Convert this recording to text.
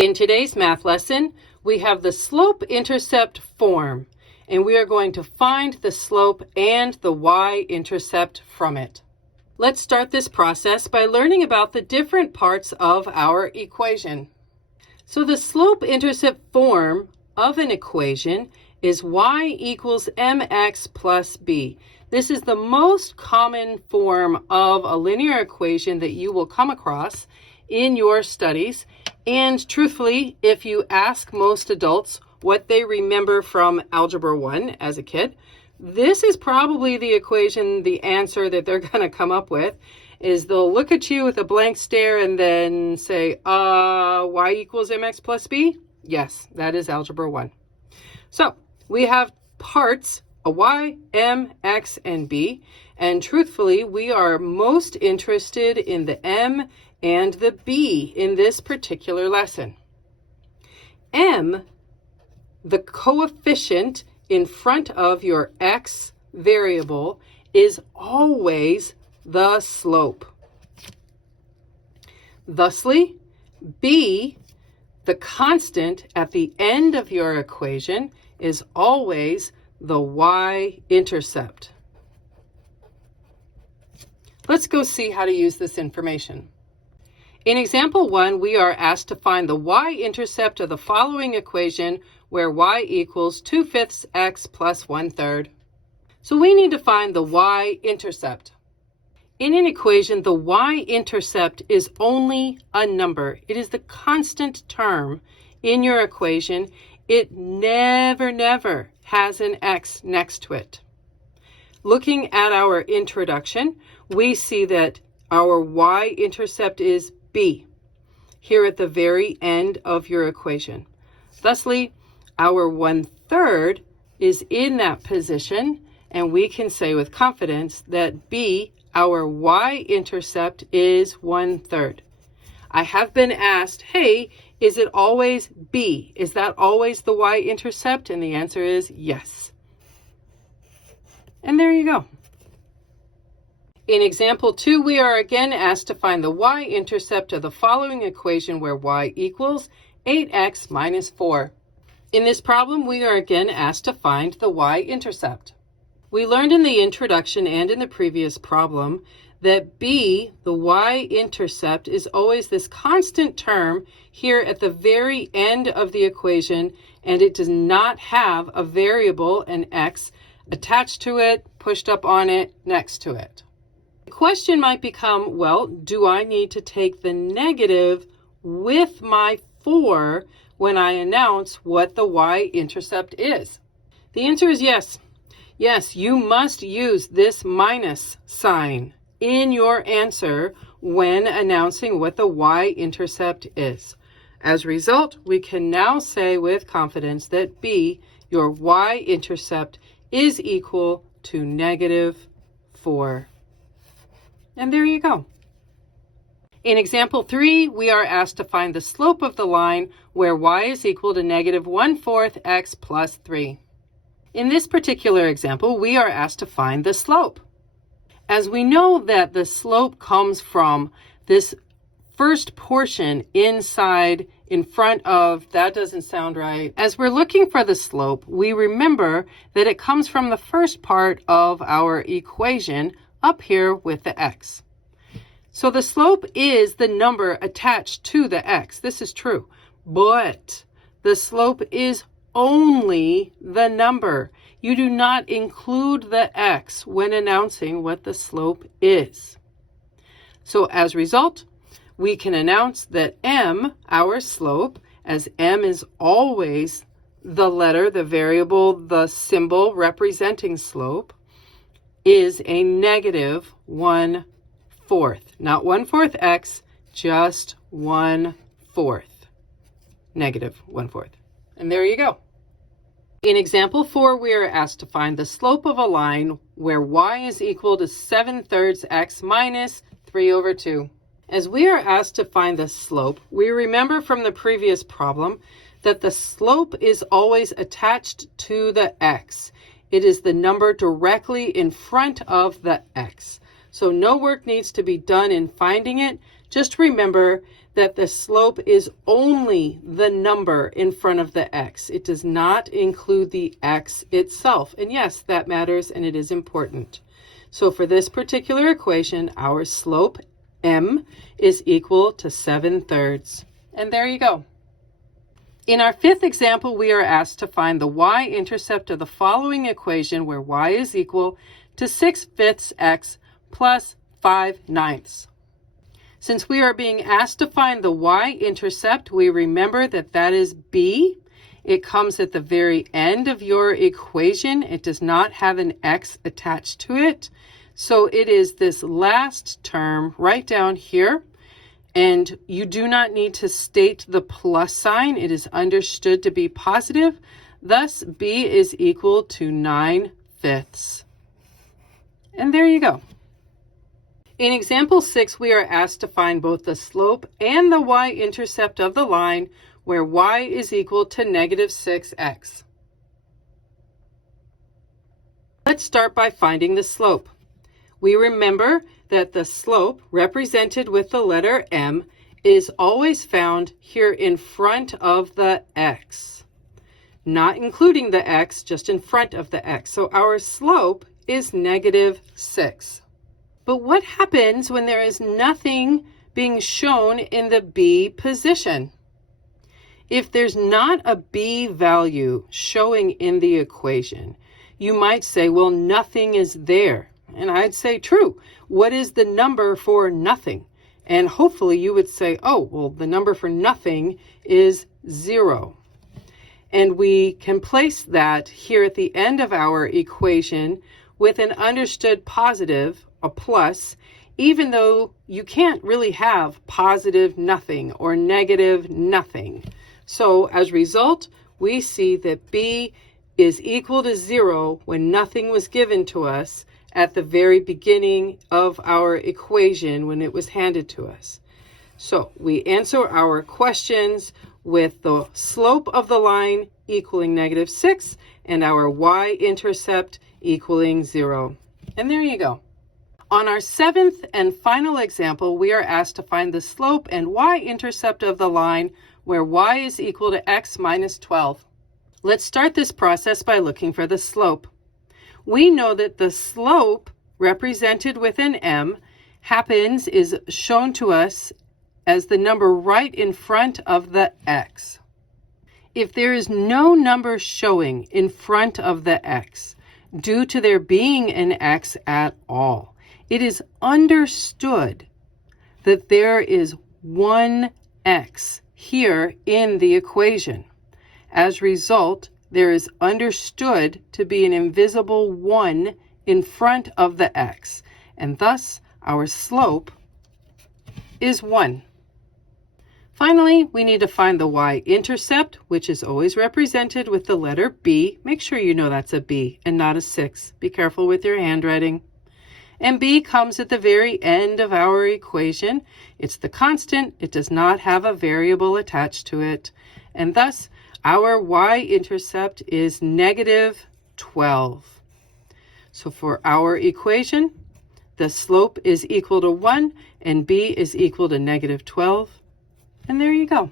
In today's math lesson, we have the slope-intercept form, and we are going to find the slope and the y-intercept from it. Let's start this process by learning about the different parts of our equation. So the slope-intercept form of an equation is y equals mx plus b. This is the most common form of a linear equation that you will come across in your studies. And truthfully, if you ask most adults what they remember from Algebra 1 as a kid, this is probably the equation, the answer that they're going to come up with, is they'll look at you with a blank stare and then say, y equals mx plus b? Yes, that is Algebra 1. So we have parts, a y, m, x, and b, and truthfully, we are most interested in the m and the b in this particular lesson. M, the coefficient in front of your x variable, is always the slope. Thusly, b, the constant at the end of your equation, is always the y-intercept. Let's go see how to use this information. In example 1, we are asked to find the y-intercept of the following equation where y equals 2/5 x plus 1/3. So we need to find the y-intercept. In an equation, the y-intercept is only a number. It is the constant term in your equation. It never has an x next to it. Looking at our introduction, we see that our y-intercept is b, here at the very end of your equation. Thusly, our 1/3 is in that position, and we can say with confidence that b, our y-intercept, is 1/3. I have been asked, hey, is it always b? Is that always the y-intercept? And the answer is yes. And there you go. In example 2, we are again asked to find the y-intercept of the following equation where y equals 8x minus 4. In this problem, we are again asked to find the y-intercept. We learned in the introduction and in the previous problem that b, the y-intercept, is always this constant term here at the very end of the equation, and it does not have a variable, an x, attached to it, pushed up on it, next to it. The question might become, well, do I need to take the negative with my 4 when I announce what the y-intercept is? The answer is yes. Yes, you must use this minus sign in your answer when announcing what the y-intercept is. As a result, we can now say with confidence that b, your y-intercept, is equal to -4. And there you go. In example 3, we are asked to find the slope of the line where y is equal to -1/4 x plus 3. In this particular example, we are asked to find the slope. As we know that the slope comes from this first portion inside, in front of, that doesn't sound right. As we're looking for the slope, we remember that it comes from the first part of our equation up here with the x. So the slope is the number attached to the x. This is true. But the slope is only the number. You do not include the x when announcing what the slope is. So as a result, we can announce that m, our slope, as m is always the letter, the variable, the symbol representing slope, is a -1/4. Not 1/4 x, just 1/4. -1/4. And there you go. In example 4, we are asked to find the slope of a line where y is equal to 7/3 x minus 3/2. As we are asked to find the slope, we remember from the previous problem that the slope is always attached to the x. It is the number directly in front of the x. So no work needs to be done in finding it. Just remember that the slope is only the number in front of the x. It does not include the x itself. And yes, that matters and it is important. So for this particular equation, our slope m is equal to 7/3. And there you go. In our fifth example, we are asked to find the y-intercept of the following equation where y is equal to 6/5 x plus 5/9. Since we are being asked to find the y-intercept, we remember that that is b. It comes at the very end of your equation. It does not have an x attached to it. So it is this last term right down here. And you do not need to state the plus sign. It is understood to be positive. Thus, b is equal to 9/5. And there you go. In example 6, we are asked to find both the slope and the y-intercept of the line where y is equal to -6x. Let's start by finding the slope. We remember that the slope, represented with the letter m, is always found here in front of the x. Not including the x, just in front of the x. So our slope is -6. But what happens when there is nothing being shown in the b position? If there's not a b value showing in the equation, you might say, well, nothing is there. And I'd say, true. What is the number for nothing? And hopefully you would say, oh, well, the number for nothing is 0. And we can place that here at the end of our equation with an understood positive, a plus, even though you can't really have positive nothing or negative nothing. So as a result, we see that b is equal to 0 when nothing was given to us at the very beginning of our equation when it was handed to us. So we answer our questions with the slope of the line equaling -6 and our y-intercept equaling 0. And there you go. On our seventh and final example, we are asked to find the slope and y-intercept of the line where y is equal to x minus 12. Let's start this process by looking for the slope. We know that the slope, represented with an m, is shown to us as the number right in front of the x. If there is no number showing in front of the x, due to there being an x at all, it is understood that there is one x here in the equation. As a result, there is understood to be an invisible 1 in front of the x, and thus our slope is 1. Finally, we need to find the y-intercept, which is always represented with the letter b. Make sure you know that's a b and not a 6. Be careful with your handwriting. And b comes at the very end of our equation. It's the constant. It does not have a variable attached to it, and thus our y-intercept is -12. So for our equation, the slope is equal to 1 and b is equal to -12. And there you go.